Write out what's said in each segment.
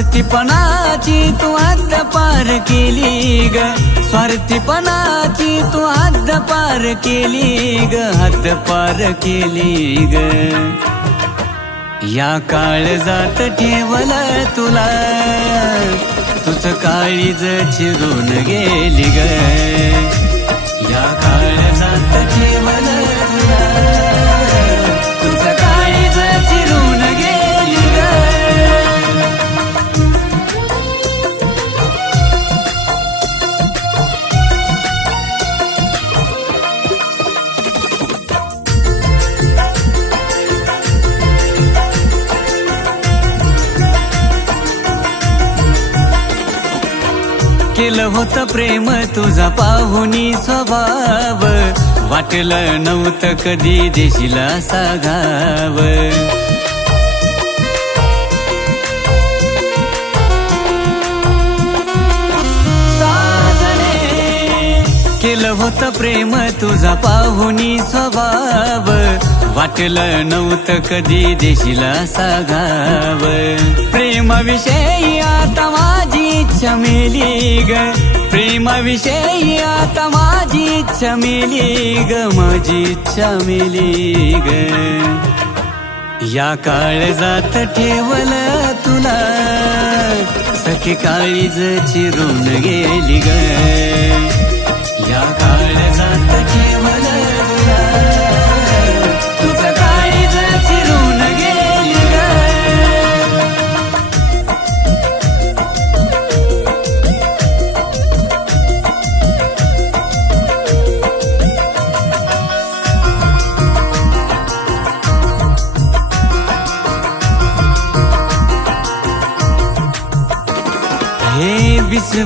स्वार्थीपणाची तू हद्द पार केली ग. स्वार्थीपणाची तू हद्द पार केली ग. हात पार केली ग. या काळ जात ठेवल तुला. तुझ काळीज चिरून गेली ग. या काळ जात ठेवल तुला. होत प्रेम तुझा पाहुनी स्वभाव. वाटलं नव्हतं कधी देशील सागाव. केलं होतं प्रेम तुझा पाहुनी स्वभाव. वाटलं नव्हतं कधी देशील सागाव. प्रेमविषयी प्रेमाविषयी आता माझी इच्छा मेली ग. प्रेमाविषयी आता माझी इच्छा मेली ग. माझी इच्छा मेली ग. या काळ जात ठेवल तुला. सखी काळीज चिरून गेली ग. या काळ जात ठेवल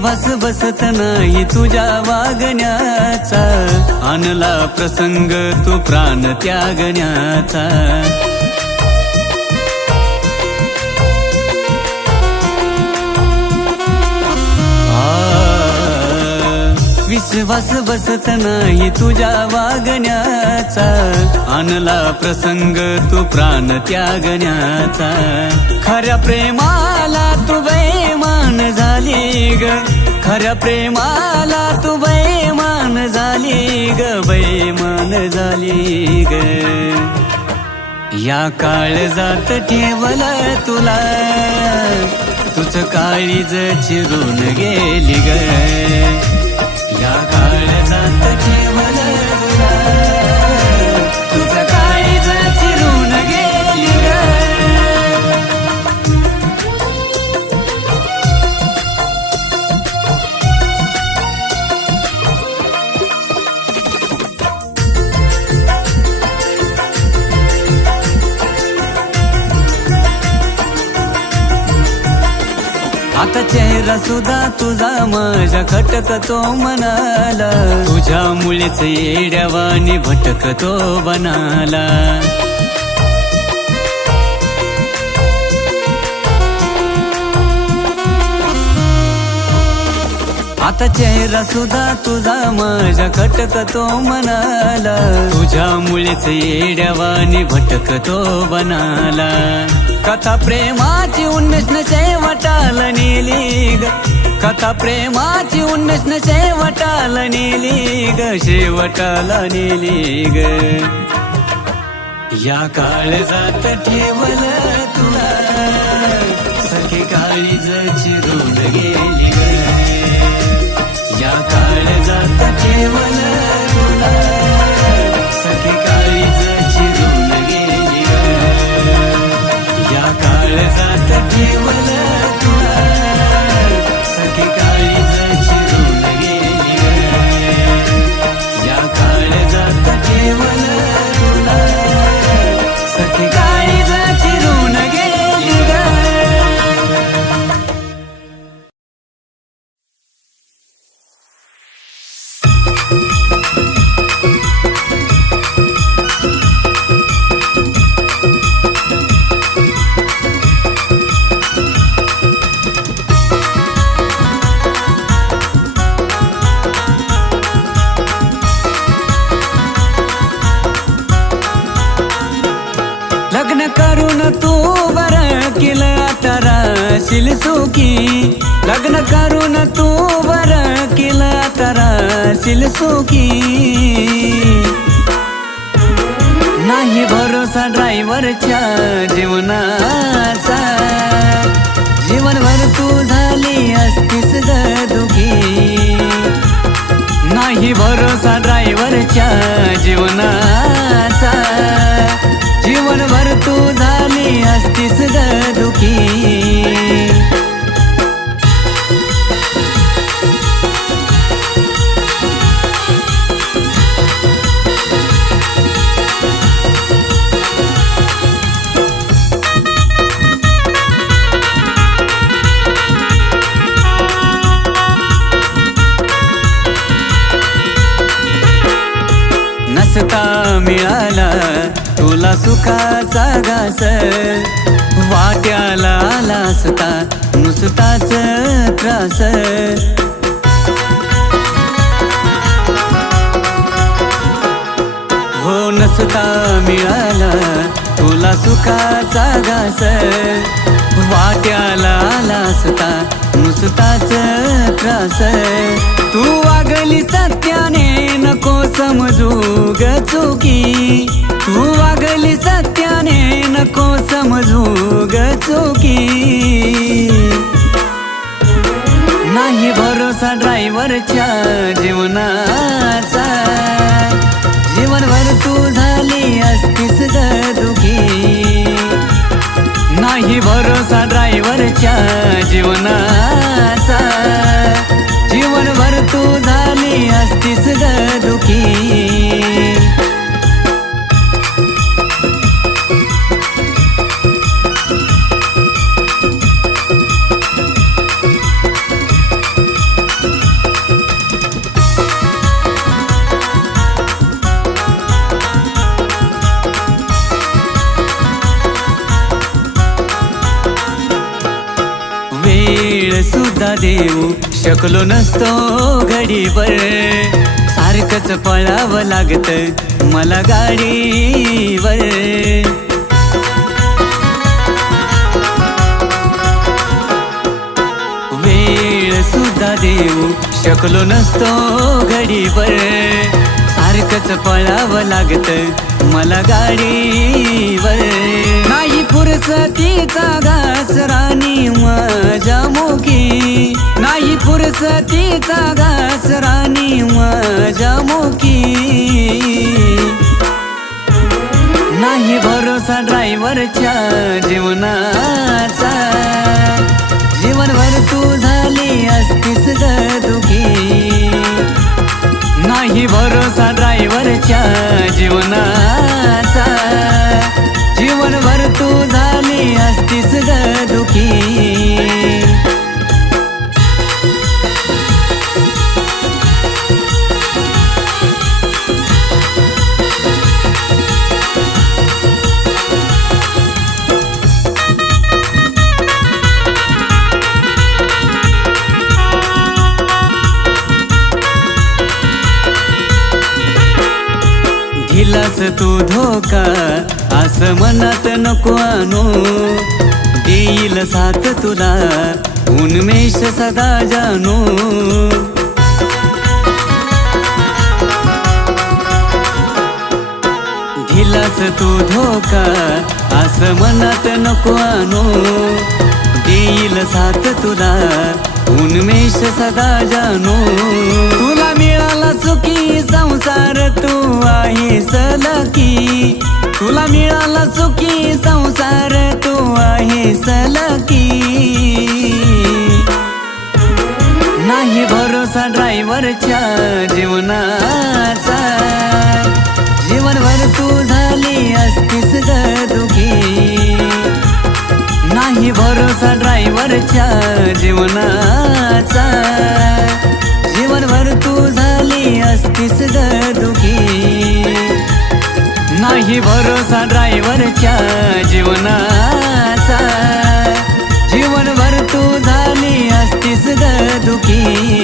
विश्वास बसत नाही तुझ्या वागण्याचा. आणला प्रसंग तू प्राण त्यागण्याचा. विश्वास बसत नाही तुझ्या वागण्याचा. आणला प्रसंग तू प्राण त्यागण्याचा. खऱ्या प्रेमाला तू बै झाली ग. खऱ्या प्रेमाला तू बैमान झाली ग बैमान झाली ग. या काळ जात ठेवल तुला. तुझ काळीज चिरून गेली ग. या काळ जात ठेवल चेहरा सुद्धा तुझा माझ्या खटकतो मनाला. तुझ्या मुळेच येड्यावानी भटकतो बनाला. आता चेहरा सुद्धा तुझा माझ्या खटकतो मनाला. तुझ्या मुळेच येड्यावानी भटकतो बनाला. कथा प्रेमाची उन्नस शेवटाल नेली ग. कथा प्रेमाची उन्नस शेवटाल नेली ग. शेवटाला नेली ग. या काळ जात ठेवलं राहशील सुखी नाही भरोसा ड्रायव्हरच्या जीवनाचा. जीवनभर तू झाली असतीस ग दुखी. नाही भरोसा ड्रायव्हरच्या जीवनाचा. जीवनभर तू झाली असतीस ग दुखी. मिळाला तुला सुखाचा घास. वाट्याला आला असता नुसताच त्रास. हो नसता मिळाला तुला सुखाचा घास. वाट्याला आला असता नुसताच त्रास. तू वागली सत्याने नको समजू ग चुकी. तू वागली सत्याने नको समजू ग चुकी. नाही भरोसा ड्रायव्हरच्या जीवनाचा. जीवनभर तू झाली असतीस ग दुखी. नाही भरोसा ड्रायव्हरच्या जीवनाचा. जीवनभर तू झाली असतीस ग देऊ शकलो नसतो घडीवर. सारखंच पळावं लागत मला गाडीवर. वेळ सुद्धा देऊ शकलो नसतो घडीवर. सारखंच पळावं लागत मला गाडीवर. नाही फुरसतीचा घास राणी माझ्या मोगी नाही फुरसतीचा घासराणी माझ्या मुखी नाही भरोसा ड्रायव्हरच्या जीवनाचा. जीवनभर तू झाली असतीस ग दुखी. नाही भरोसा ड्रायव्हरच्या जीवनाचा. जीवनभर तू झाली असतीस ग तू धोका असं मनात नको आणू. देईल साथ तुला उन्मेष सदा जाणू दिलास तू धोका असं मनात नको आणू. देईल साथ तुला उन्मेष सदा जाणू. तुला मिळाला सुखी संसार तू आहे सलकी. तुला मिळाला सुखी संसार तू आहे सलकी. नाही भरोसा ड्रायव्हरच्या जीवनाचा. जीवनभर तू झाली असतीस ग नाही भरोसा ड्रायव्हरच्या जीवनाचा. जीवनभर तू झाली असतीस ग दुखी. नाही भरोसा ड्रायव्हरच्या जीवनाचा. जीवनभर तू झाली असतीस ग दुखी.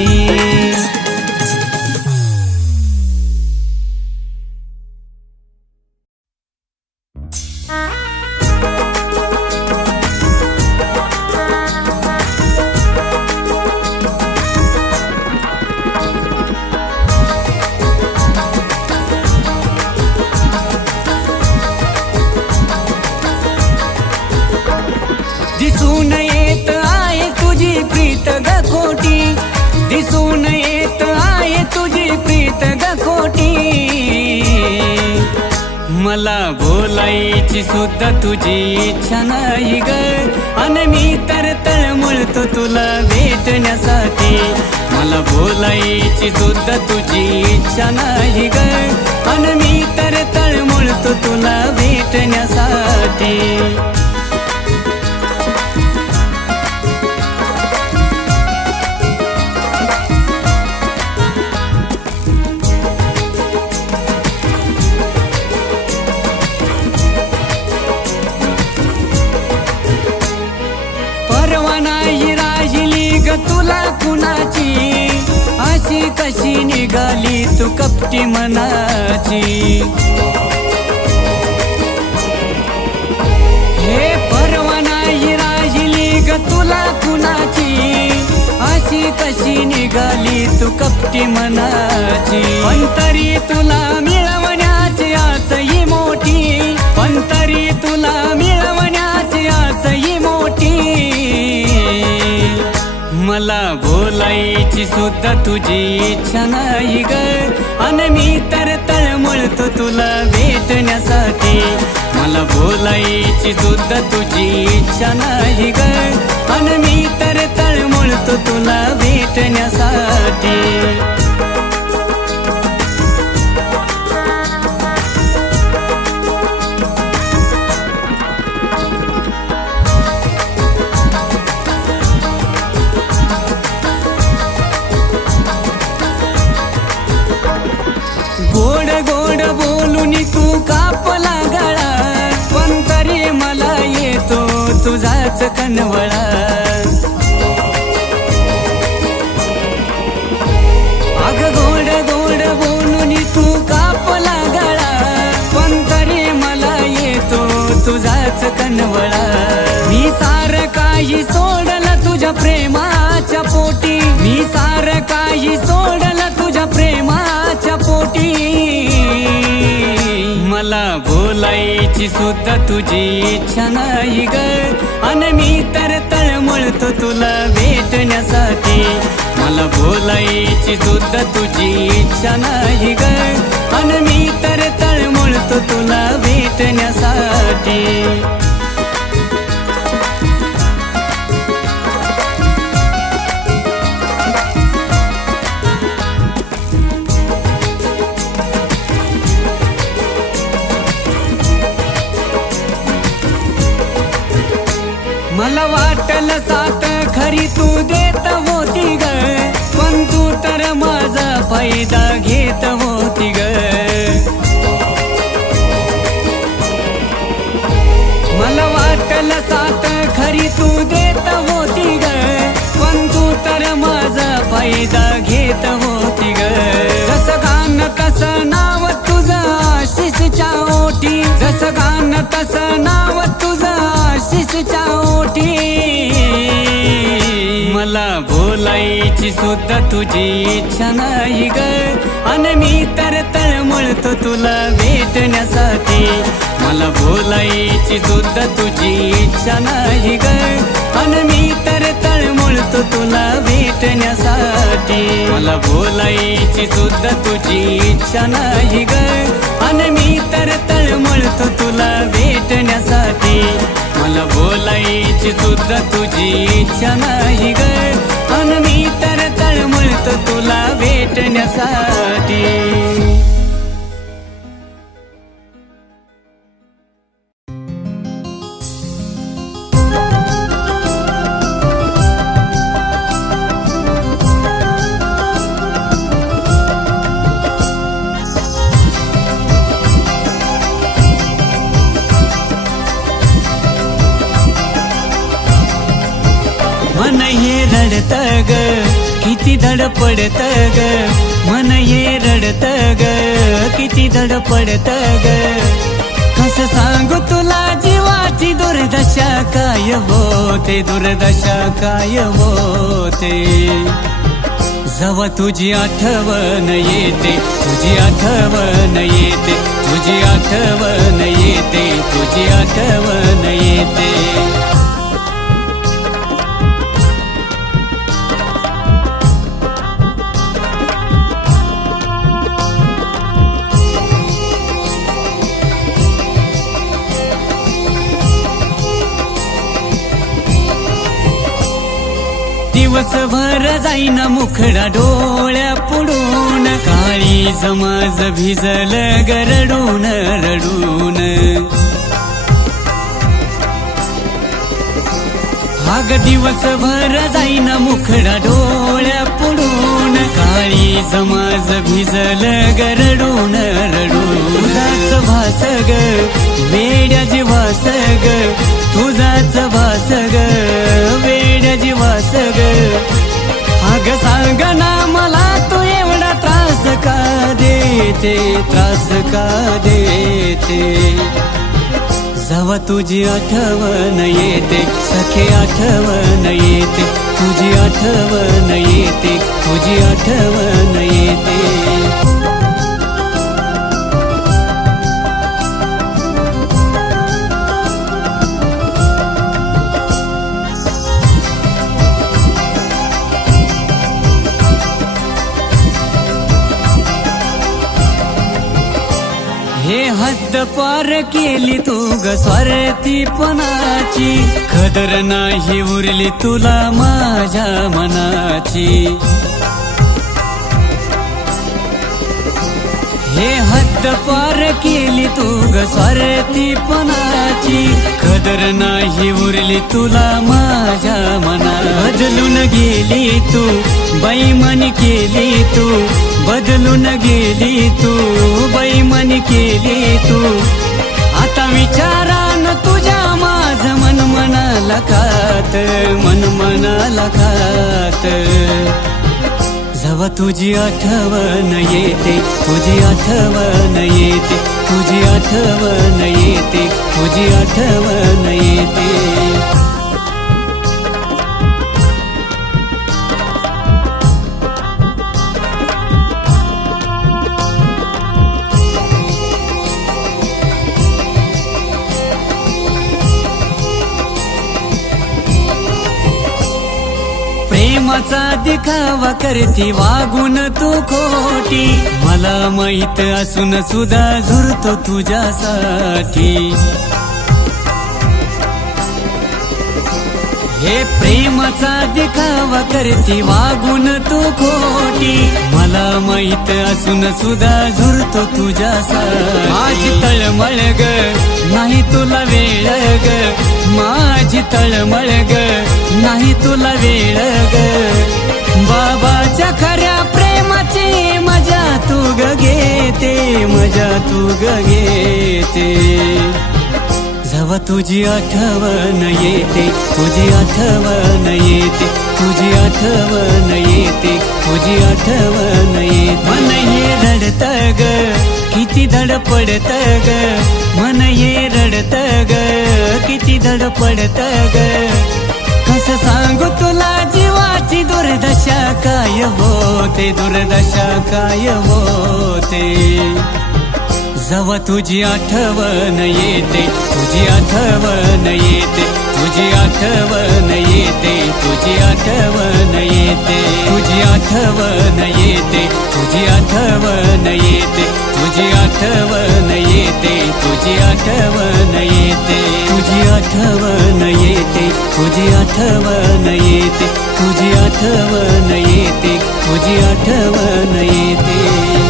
तुझी प्रीत ग खोटी. दिसून येत आहे तुझी प्रीत ग खोटी. मला बोलायची सुद्धा तुझी इच्छा नाही ग. अन मी तर तळमळतो तुला भेटण्यासाठी. मला बोलायची सुद्धा तुझी इच्छा नाही ग. अन मी तर तळमळतो तुला भेटण्यासाठी. निघाली तू कपटी मनाची. हे परवा नाही राहिली ग तुला कुणाची? अशी कशी निघाली तू कपटी मनाची. पण तरी तुला मिळवण्या सुद्धा तुझी इच्छा नाही ग. आणि मी तर तळमळतो तुला भेटण्यासाठी. मला बोलायची सुद्धा तुझी इच्छा नाही ग. आणि मी तर तळमळतो तुला भेटण्यासाठी. तुझाच कनवळा. अग गोड गोड बोलून तू कापला गळा. पण तरी मला येतो तुझाच कनवळा. मी सार काही सोडलं तुझ्या प्रेमाच्या पोटी. मी सार काही सोडलं तुझ्या प्रेमाच्या पोटी. मला बोलायची सुद्धा तुझी इच्छा नाही ग. आणि मी तर तळमळतो तुला भेटण्यासाठी. मला बोलायची सुद्धा तुझी इच्छा नाही ग. आणि मी तर तळमळतो तुला भेटण्यासाठी. वाटल सात खरी तू देत होती ग. पण तू तर माझा फायदा घेत होती ग. मला वाटल सात खरी तू देत होती ग. तर माझा फायदा घेत होती ग. जसं गाणं तसं नाव तुझं आशिषच्या ओठी जसं गाणं तसं नाव तुझं आशिषच्या ओठी मला बोलायची सुद्धा तुझी इच्छा नाही ग. आणि मी तर तळमळतो तुला भेटण्यासाठी. मला बोलायची सुद्धा तुझी इच्छा नाही ग. आणि मी तर तळमळतो तुला भेटण्यासाठी. मला बोलायची सुद्धा तुझी इच्छा नाही ग. आणि मी तर तळमळतो तुला भेटण्यासाठी. मला बोलायची सुद्धा तुझी इच्छा नाही ग. आणि मी तर तळमळतो तुला भेटण्यासाठी. धडपडत ग. मन हे रडत ग. किती धडपडत ग. कस सांगू तुला जीवाची दुर्दशा काय होते? दुर्दशा काय होते? जव तुझी आठवण येते. तुझी आठवण येते. तुझी आठवण येते. तुझी आठवण येते. पावस भर जाईन मुखडा डोळ्या पुडून काळी समज भिजल गरडून रडून. भाग दिवस भर जाईन मुखडा डोळ्या पुडून काळी समज भिजल गरडून रडून. भासग वेड्या जीवास तुझाच भास ग वेड्या जीवास ग अग सांग ना मला तू एवढा त्रास का देते? त्रास का देते? जवा तुझी आठवण येते सखे आठवण येते. तुझी आठवण येते तुझी आठवण येते. केली तू ग स्वार्थीपणाची खदर नाही उरली तुला माझ्या मनाची. हे हद्द पार केली तू ग स्वार्थीपणाची खदर नाही उरली तुला माझ्या मना बदलून गेली तू बैमनी केली तू. बदलून गेली तू बैमनी केली तू. विचारान तुझ्या माझ मन मनाला खात मन मनाला खात. जवा तुझी आठवण येते तुझी आठवण येते तुझी आठवण येते तुझी आठवण येते. दिखावा करती वागून तू खोटी. मला माहीत असून सुद्धा झुरतो तुझ्यासाठी. हे प्रेमाचा दिखावा करती वागून तू खोटी. मला माहीत असून सुद्धा झुरतो तुझ्यासाठी. माझी तळमळ ग नाही तुला वेळ ग. माझी तळमळ ग नाही तुला वेळ ग. बाबाच्या खऱ्या प्रेमाची मजा तू ग घेते मजा तू ग घेते. जेव्हा तुझी आठवण येते तुझी आठवण येते तुझी आठवण येते तुझी आठवण येते. मन हे रडत ग किती धडपडत ग मन हे रडत ग किती धडपडत ग. कस सांगू तुला जीवाची दुर्दशा काय होते? दुर्दशा काय होते? जव तुझी आठवण येते तुझी आठवण येते. तुझी आठवण येते तुझी आठवण येते तुझी आठवण येते तुझी आठवण येते तुझी आठवण येते तुझी आठवण येते तुझी आठवण येते तुझी आठवण येते तुझी आठवण येते तुझी आठवण येते